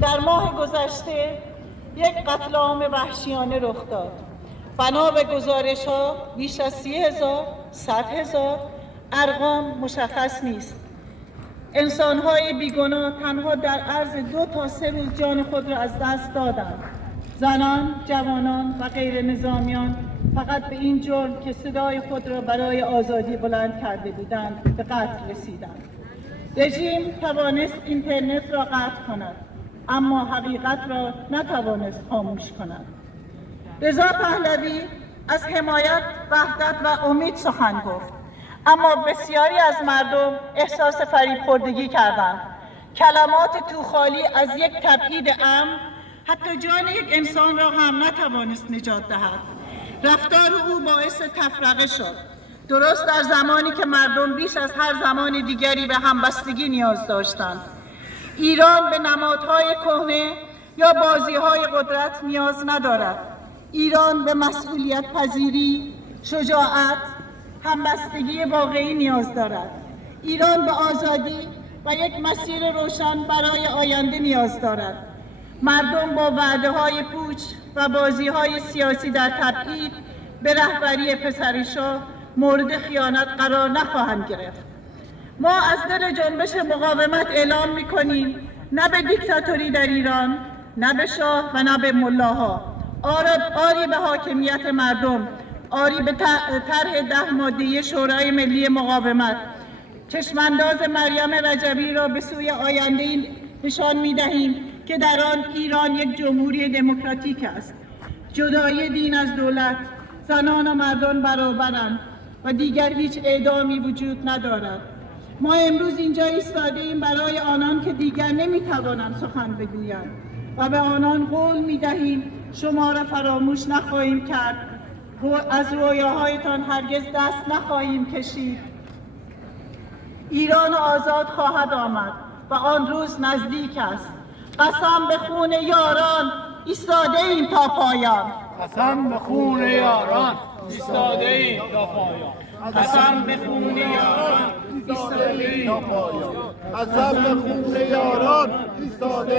در ماه گذشته یک قتل عام وحشیانه رخ داد. بنا به گزارش‌ها بیش از 30,000 100,000 ارقام مشخص نیست. انسان‌های بیگناه تنها در عرض 2 تا 3 روز جان خود را از دست دادند. زنان، جوانان و غیر نظامیان فقط به این جرم که صدای خود را برای آزادی بلند کرده بودند به قتل رسیدند. رژیم توانست اینترنت را قطع کند، اما حقیقت را نتوانست خاموش کند. رضا پهلوی از حمایت، وحدت و امید سخن گفت، اما بسیاری از مردم احساس فریب‌خوردگی کردند. کلمات توخالی از یک تبعید امن حتی جان یک انسان را هم نتوانست نجات دهد. رفتار او باعث تفرقه شد، درست در زمانی که مردم بیش از هر زمان دیگری به همبستگی نیاز داشتند. ایران به نمادهای کهنه یا بازی‌های قدرت نیاز ندارد. ایران به مسئولیت پذیری، شجاعت، همبستگی واقعی نیاز دارد. ایران به آزادی و یک مسیر روشن برای آینده نیاز دارد. مردم با وعده‌های پوچ و بازی‌های سیاسی در تبعید به رهبری پسر شاه مورد خیانت قرار نخواهند گرفت. ما از دل جنبش مقاومت اعلام می‌کنیم نه به دیکتاتوری در ایران، نه به شاه و نه به ملاها. آری به حاکمیت مردم، آری به طرح 10 ماده‌ای شورای ملی مقاومت. چشمانداز مریم رجبی را به سوی آینده نشان می‌دهیم که در آن ایران یک جمهوری دموکراتیک است. جدای دین از دولت، زنان و مردان برابرند و دیگر هیچ اعدامی وجود ندارد. ما امروز اینجا ایستاده‌ایم برای آنان که دیگر نمی‌توانند سخن بگویند و به آنان قول می‌دهیم شما را فراموش نخواهیم کرد، از رویاهایتان هرگز دست نخواهیم کشید. ایران آزاد خواهد آمد و آن روز نزدیک است. قسم به خون یاران ایستاده ایم تا پایان. قسم به خون یاران ایستاده ایم تا پایان. قسم به خون یاران ایستاده ایم تا پایان. قسم به خون یاران ایستاده